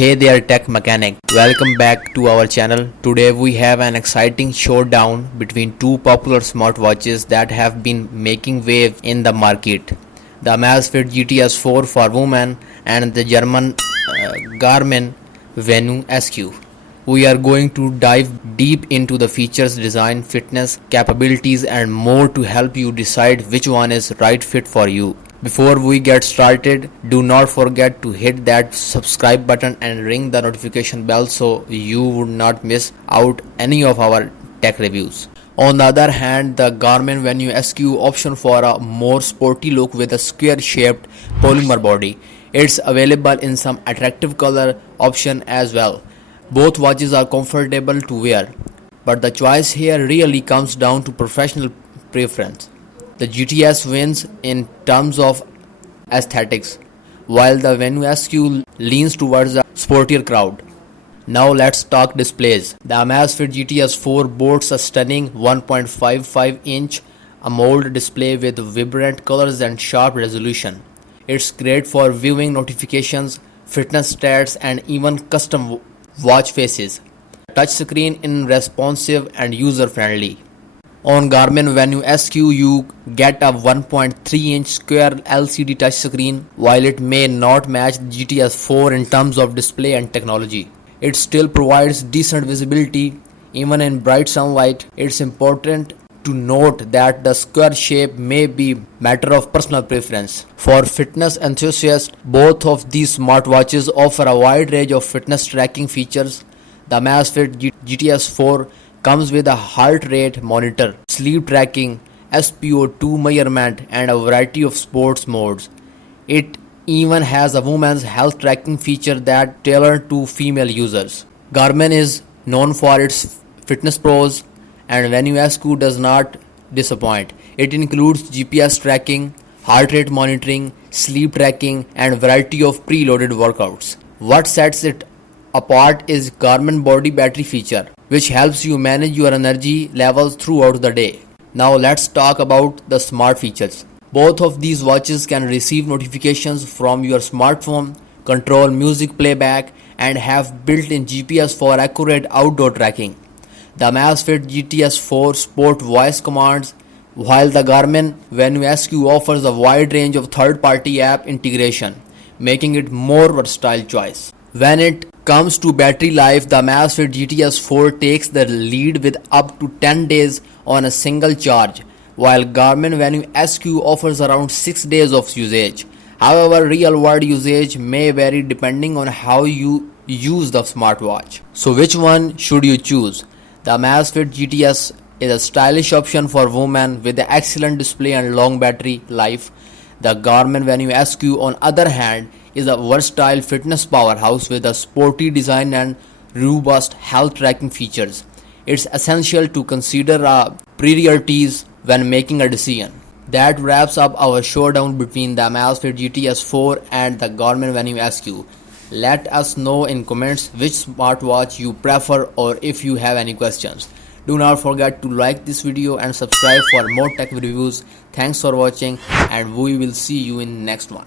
Hey there tech mechanic, welcome back to our channel. Today we have an exciting showdown between two popular smartwatches that have been making waves in the market. The Amazfit GTS 4 for women and the German Garmin Venu SQ. We are going to dive deep into the features, design, fitness, capabilities and more to help you decide which one is right fit for you. Before we get started, do not forget to hit that subscribe button and ring the notification bell so you would not miss out any of our tech reviews. On the other hand, the Garmin Venu SQ option for a more sporty look with a square-shaped polymer body. It's available in some attractive color option as well. Both watches are comfortable to wear, but the choice here really comes down to professional preference. The GTS wins in terms of aesthetics, while the Venu SQ leans towards a sportier crowd. Now let's talk displays. The Amazfit GTS 4 boasts a stunning 1.55-inch AMOLED display with vibrant colors and sharp resolution. It's great for viewing notifications, fitness stats, and even custom watch faces. Touchscreen is responsive and user-friendly. On Garmin Venu SQ, you get a 1.3-inch square LCD touchscreen. While it may not match the GTS 4 in terms of display and technology, it still provides decent visibility even in bright sunlight. It's important to note that the square shape may be a matter of personal preference. For fitness enthusiasts, both of these smartwatches offer a wide range of fitness tracking features. The Amazfit GTS 4 comes with a heart rate monitor, sleep tracking, SpO2 measurement, and a variety of sports modes. It even has a women's health tracking feature that tailored to female users. Garmin is known for its fitness pros, and Venu SQ does not disappoint. It includes GPS tracking, heart rate monitoring, sleep tracking, and a variety of preloaded workouts. What sets it apart is Garmin body battery feature, which helps you manage your energy levels throughout the day. Now let's talk about the smart features. Both of these watches can receive notifications from your smartphone, control music playback, and have built-in GPS for accurate outdoor tracking. The Amazfit GTS 4 support voice commands, while the Garmin Venu SQ offers a wide range of third-party app integration, making it more versatile choice. When it comes to battery life, the Amazfit GTS 4 takes the lead with up to 10 days on a single charge, while Garmin Venu SQ offers around 6 days of usage. However, real-world usage may vary depending on how you use the smartwatch. So which one should you choose? The Amazfit GTS is a stylish option for women with an excellent display and long battery life. The Garmin Venu SQ, on the other hand, is a versatile fitness powerhouse with a sporty design and robust health tracking features. It's essential to consider priorities when making a decision. That wraps up our showdown between the Amazfit GTS 4 and the Garmin Venu SQ. Let us know in comments which smartwatch you prefer or if you have any questions. Do not forget to like this video and subscribe for more tech reviews. Thanks for watching and we will see you in next one.